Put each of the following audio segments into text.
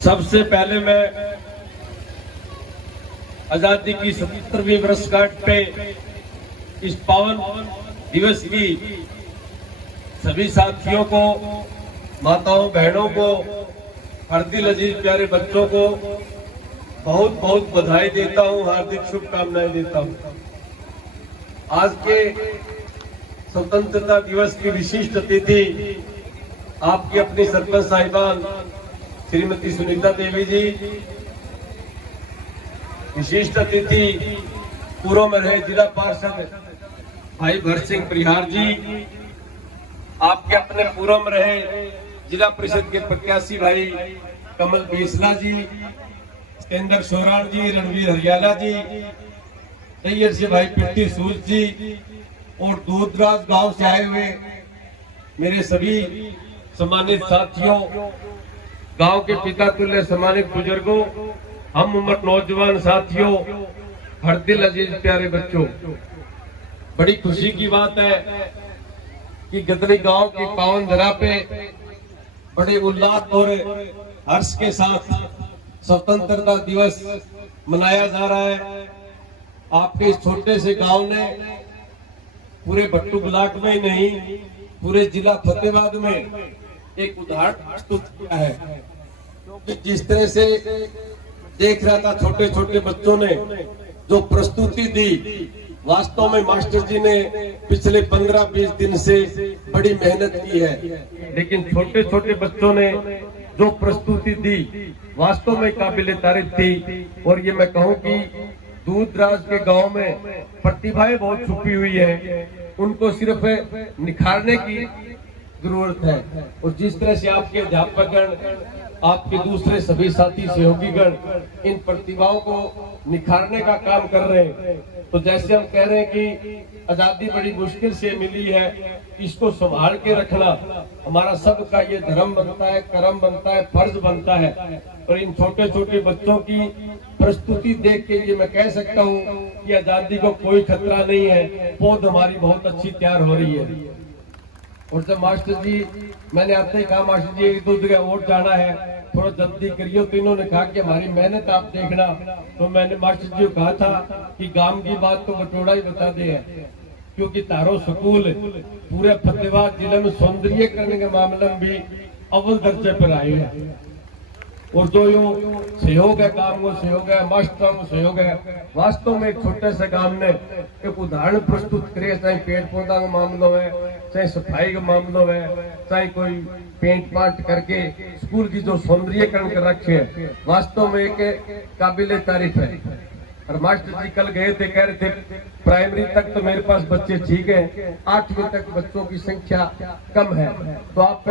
सबसे पहले मैं आजादी की 77वीं वर्षगांठ पे इस पावन दिवस की सभी साथियों को, माताओं बहनों को, हरदिल अजीज प्यारे बच्चों को बहुत बहुत बधाई देता हूं, हार्दिक शुभकामनाएं देता हूं। आज के स्वतंत्रता दिवस की विशिष्ट अतिथि आपकी अपनी सरपंच साहिबान श्रीमती सुनीता देवी जी, विशिष्ट अतिथि पूर्व में रहे जिला पार्षद भाई भरत सिंह परिहार जी, आपके अपने पूर्व में रहे जिला परिषद के प्रत्याशी भाई कमल बीसला जी, सिकंदर सोराण जी, रणवीर हरियाला जी, तैयर से भाई पिट्टी सूरज जी और दूर दराज गांव से आए हुए मेरे सभी सम्मानित साथियों, गांव के पिता तुल्य सम्मानित बुजुर्गों, हम उम्र नौजवान साथियों, हरदिल अजीज प्यारे बच्चों, बड़ी खुशी की बात है कि गदरी गांव की पावन धरा पे बड़े उल्लास और हर्ष के साथ स्वतंत्रता दिवस मनाया जा रहा है। आपके इस छोटे से गांव ने पूरे भट्टू ब्लॉक में ही नहीं, पूरे जिला फतेहाबाद में एक उदाहरण प्रस्तुत किया है, क्योंकि जिस तरह से देख रहा था छोटे छोटे बच्चों ने जो प्रस्तुति दी, वास्तव में मास्टर जी ने पिछले 15-20 दिन से बड़ी मेहनत की है, लेकिन छोटे छोटे बच्चों ने जो प्रस्तुति दी वास्तव में काबिले तारीफ थी। और ये मैं कहूँ कि दूर दराज के गांव में प्रतिभाएं बहुत छुपी हुई है, उनको सिर्फ निखारने की जरूरत है। और जिस तरह से आपके अध्यापकगण, आपके दूसरे सभी साथी सहयोगीगण इन प्रतिभाओं को निखारने का काम कर रहे हैं, तो जैसे हम कह रहे हैं कि आजादी बड़ी मुश्किल से मिली है, इसको संभाल के रखना हमारा सबका ये धर्म बनता है, कर्म बनता है, फर्ज बनता है। और इन छोटे छोटे बच्चों की प्रस्तुति देख के ये मैं कह सकता हूँ कि आजादी को कोई खतरा नहीं है, पौध हमारी बहुत अच्छी तैयार हो रही है। और जब मास्टर जी, मैंने आपसे ही कहा मास्टर जी एक दो जगह और जाना है, थोड़ा जल्दी करिए, तो इन्होंने कहा कि हमारी मेहनत आप देखना। तो मैंने मास्टर जी को कहा था कि गांव की बात तो बटोड़ा ही बता दे, क्योंकि तारो स्कूल पूरे फतेहाबाद जिले में सौंदर्यीकरण के मामले में भी अव्वल दर्जे पर आए हैं। और जो यो सहयोग है, काम वो सहयोग है, मास्टरों को सहयोग है, वास्तव में एक छोटे से काम ने एक उदाहरण प्रस्तुत करे, चाहे पेड़ पौधा का मामला है, चाहे सफाई का मामला है, चाहे कोई पेंट पाट करके स्कूल की जो सौंदर्यीकरण कर रखे है, वास्तव में एक काबिले तारीफ है। और मास्टर जी कल गए थे, कह रहे थे प्राइमरी तक तो मेरे पास बच्चे ठीक है, 8वीं तक बच्चों की संख्या कम है, तो आप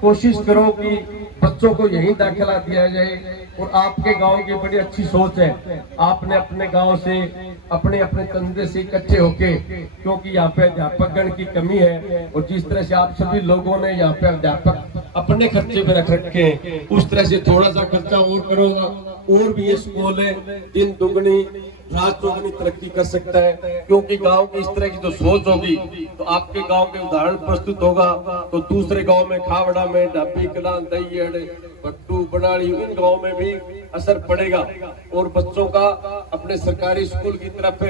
कोशिश करो कि बच्चों को यहीं दाखिला दिया जाए। और आपके गांव की बड़ी अच्छी सोच है, आपने अपने गांव से अपने अपने तंजे से इकट्ठे होके, क्योंकि यहाँ पे अध्यापकगण की कमी है, और जिस तरह से आप सभी लोगों ने यहाँ पे अध्यापक अपने खर्चे पे रख रखे हैं, उस तरह से थोड़ा सा खर्चा और करोगा और भी ये स्कूल है दिन दुगनी रात चौगुनी तरक्की कर सकता है। क्योंकि गांव की इस तरह की जो सोच होगी तो आपके गांव के उदाहरण प्रस्तुत होगा, तो दूसरे गांव में खावड़ा में, ढाबी कला, दहियड़, भट्टू, बनाड़ी, इन गांव में भी असर पड़ेगा और बच्चों का अपने सरकारी स्कूल की तरफ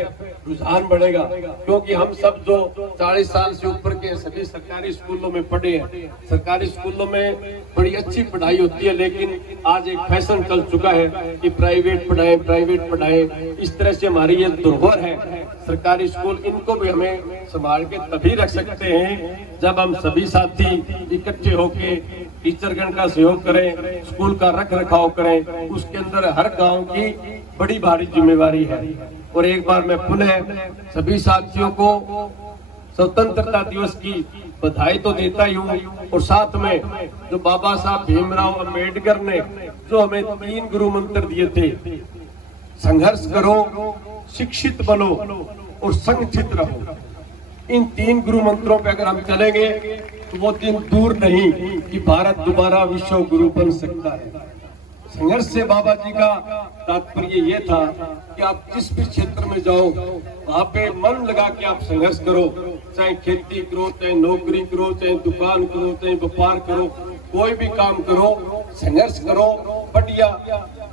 रुझान बढ़ेगा। क्योंकि हम सब जो 40 साल से ऊपर के सभी सरकारी स्कूलों में पढ़े हैं, सरकारी स्कूलों में बड़ी अच्छी पढ़ाई होती है, लेकिन आज एक फैशन चल चुका है कि प्राइवेट पढ़ाएं, प्राइवेट पढ़ाएं। इस तरह से हमारी ये धरोहर है सरकारी स्कूल, इनको भी हमें संभाल के तभी रख सकते हैं जब हम सभी साथी इकट्ठे होके टीचरगण का सहयोग करें, स्कूल का रख रखाव करें। उसके अंदर हर गांव की बड़ी भारी जिम्मेवारी है। और एक बार मैं पुनः सभी साथियों को स्वतंत्रता दिवस की बधाई तो देता ही हूँ, और साथ में जो बाबा साहब भीमराव अंबेडकर ने जो हमें 3 गुरु मंत्र दिए थे, संघर्ष करो, शिक्षित बनो और संगठित रहो, इन 3 गुरु मंत्रों पे अगर हम चलेंगे तो वो दिन दूर नहीं कि भारत दोबारा विश्व गुरु बन सकता है। संघर्ष से बाबा जी का तात्पर्य ये था कि आप जिस भी क्षेत्र में जाओ वहाँ पे मन लगा के आप संघर्ष करो, चाहे खेती करो, चाहे नौकरी करो, चाहे दुकान करो, चाहे व्यापार करो, कोई भी काम करो, संघर्ष करो, बढ़िया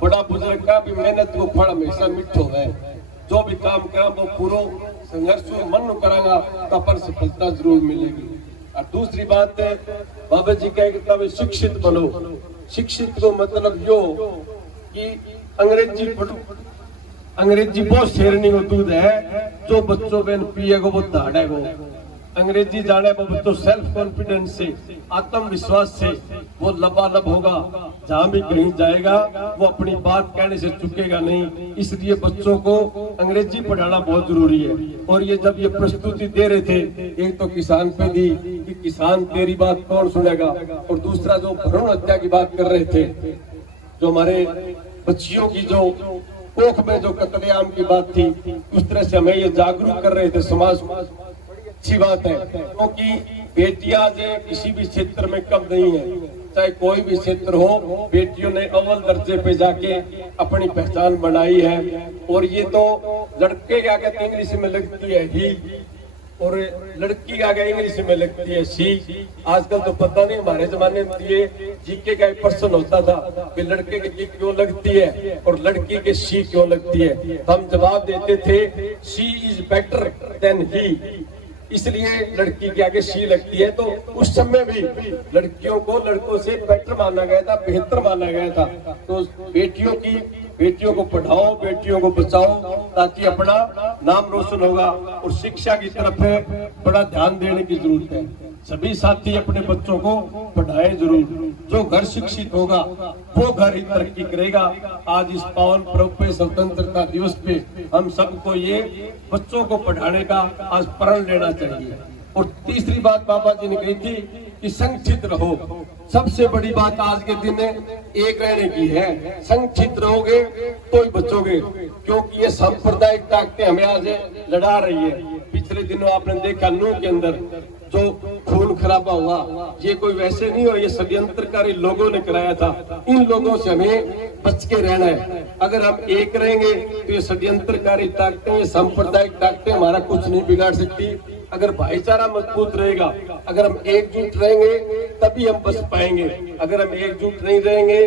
बड़ा बुजुर्ग का भी मेहनत को फल हमेशा मिठो है। जो भी काम करा वो पूरा संघर्ष मन करांगा तो अपन सफलता जरूर मिलेगी। और दूसरी बात है, बाबा जी कहे कि शिक्षित बनो। शिक्षित को मतलब यो कि अंग्रेजी बहुत शेरनी को दूध है, जो बच्चों में पिएगो वो दाड़ेगो। अंग्रेजी जाने वो बच्चों सेल्फ कॉन्फिडेंस से, आत्मविश्वास से वो लबालब होगा। जहां भी कहीं जाएगा वो अपनी बात कहने से चुकेगा नहीं। इसलिए बच्चों को अंग्रेजी पढ़ाना बहुत जरूरी है। और ये जब ये प्रस्तुति दे रहे थे, एक तो किसान पे दी कि किसान तेरी बात कौन सुनेगा, और दूसरा जो भ्रूण हत्या की बात कर रहे थे, जो हमारे बच्चियों की जो कोख में जो कत्लेआम की बात थी, उस तरह से हमें ये जागरूक कर रहे थे समाज। अच्छी बात है, क्योंकि बेटियां जो किसी भी क्षेत्र में कम नहीं है, चाहे कोई भी क्षेत्र हो, बेटियों ने अव्वल दर्जे पे जाके अपनी पहचान बनाई है। और ये तो लड़के के आगे इंग्लिश में लगती है ही, और लड़की के आगे इंग्लिश में लगती है सी। आजकल तो पता नहीं, हमारे जमाने में ये जीके का एक प्रश्न होता था कि लड़के की जी क्यों लगती है और लड़की के सी क्यों लगती है। तो हम जवाब देते थे सी इज बेटर देन ही, इसलिए लड़की के आगे सी लगती है। तो उस समय भी लड़कियों को लड़कों से बेटर माना गया था, बेहतर माना गया था। तो बेटियों को पढ़ाओ, बेटियों को बचाओ, ताकि अपना नाम रोशन होगा। और शिक्षा की तरफ बड़ा ध्यान देने की जरूरत है। सभी साथी अपने बच्चों को पढ़ाएं जरूर। जो घर शिक्षित होगा वो घर ही तरक्की करेगा। आज इस पावन पर्व पे, स्वतंत्रता दिवस पे, हम सबको ये बच्चों को पढ़ाने का आज प्रण लेना चाहिए। और तीसरी बात बाबा जी ने कही थी कि संगठित रहो। सबसे बड़ी बात आज के दिन एक रहने की है। संगठित रहोगे तो ही बचोगे, क्योंकि ये सांप्रदायिक ताकतें हमें आज लड़ा रही है। पिछले दिनों आपने देखा नूह के अंदर जो खून खराबा हुआ, ये कोई वैसे नहीं हो, ये षड्यंत्रकारी लोगों ने कराया था। इन लोगों से हमें बच के रहना है। अगर हम एक रहेंगे तो ये षड्यंत्रकारी ताकतें, ये सांप्रदायिक ताकतें हमारा कुछ नहीं बिगाड़ सकती। अगर भाईचारा मजबूत रहेगा, अगर हम एकजुट रहेंगे तभी हम बच पाएंगे। अगर हम एकजुट नहीं रहेंगे,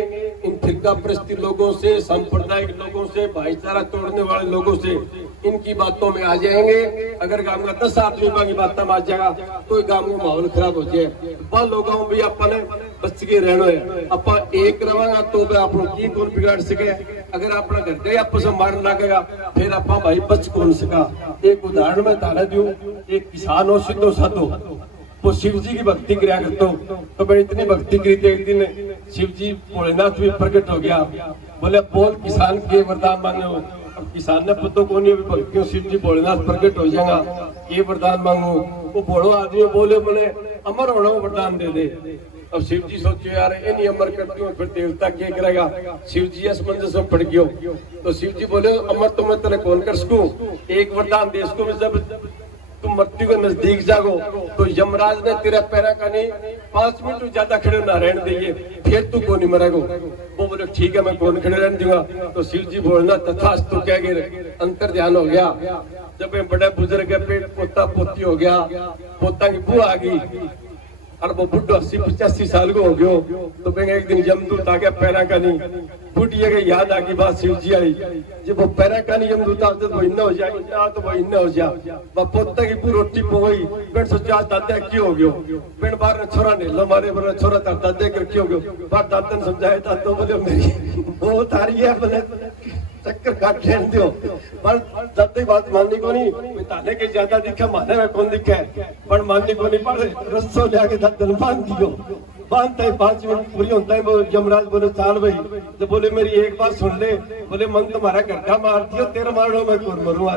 इन फिरका परस्ती लोगों से, सांप्रदायिक लोगों से, भाईचारा तोड़ने वाले लोगों से, इनकी बातों में आ जाएंगे। अगर गांव का 10 आदमी की बात में आ जाएगा तो गांव में माहौल खराब हो जाए। वह लोगों भी अपन बच के रहना है। अपन एक रहेगा तो आप की कौन बिगाड़ सके। अगर अपना घर गए आपस में मारने लगेगा, फिर आप भाई बच कौन सका। एक उदाहरण में तारा दू, एक किसान हो सीधो साधो, वो शिव जी की भक्ति किया करते तो मैंने इतनी भक्ति करी थी, एक दिन शिव जी भोलेनाथ भी प्रकट हो गया। बोले बोल किसान के वरदान मांगो। अब किसान ने पता को नहीं भक्तियों, शिव जी भोलेनाथ प्रकट हो जाएगा, ये वरदान मांगो। वो भोलो आदमी बोले बोले अमर होना वरदान दे दे। अब शिव जी सोचो यार ये नहीं अमर करती हूँ, फिर देवता क्या करेगा। शिव जी असमंजस में पड़ गयो। तो शिव जी बोले अमर तो मैं तेरे कौन कर सकूं, एक वरदान दे इसको, मैं जब तुम मृत्यु के नजदीक जागो तो यमराज ने तेरा पैरा का नहीं 5 मिनट ज्यादा खड़े ना रहने दिए, फिर तू कौन मरेगो। वो बोले ठीक है मैं कौन खड़े रहने दूंगा। तो शिव जी बोलना तथास्तु कह गए, अंतर ध्यान हो गया। जब बड़े बुजुर्ग के पेट पोता पोती हो गया, पोता की बुआ आ गई और वो बुढ़ो 80-85 साल को हो गयो। तो मैं एक दिन यमदूत आ गया पैरा का नहीं, बुढ़िया के याद आ गई बात शिव जी आई। जब वो पैरा का नहीं यमदूत आते तो इन्ना हो जाए, तो वो इन्ना हो जाए। वो पोता की पूरी रोटी पोई, पेट सोचा दादा क्यों हो गयो। पेट बाहर छोरा ने लो मारे बोले छोरा तार दादे कर क्यों हो गयो। बात दादा ने समझाया था तो बोले मेरी वो तारी है, बोले चक्कर काट लेने दो। पर जब तक बात माननी को नहीं, ताने के ज्यादा दिखा माने में कौन दिखा है, पर माननी को नहीं पड़े। रस्सों ले आके दादा बांध दियो, बांधता है 5 मिनट पूरी होता है। वो यमराज बोले चाल भाई, तो बोले मेरी एक बात सुन ले। बोले मन तुम्हारा गड्ढा मार दियो, तेरा मारो मैं कौन मरू।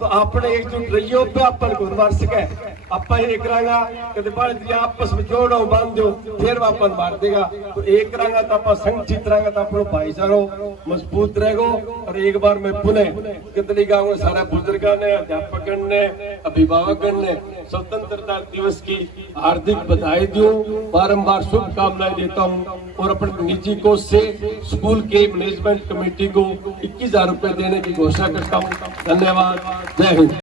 तो आपने एकजुट रहियो पे अपन कौन मार सके। आप एक रंगा कदे बाल दिया आपस में जोड़ो बांध दो, फिर अपन मार देगा। तो एक रंगा तो आप संगठित रंगा तो अपनो भाईचारो मजबूत रहेगो। और एक बार मैं पुनः कितनी गाँव में सारा बुजुर्ग ने, अध्यापक ने, अभिभावक ने स्वतंत्रता दिवस की हार्दिक बधाई दूं, बारम्बार शुभकामनाएं देता हूं। और अपने निजी कोष से स्कूल के मैनेजमेंट कमेटी को 21,000 रुपए देने की घोषणा करता हूं। धन्यवाद, जय हिंद।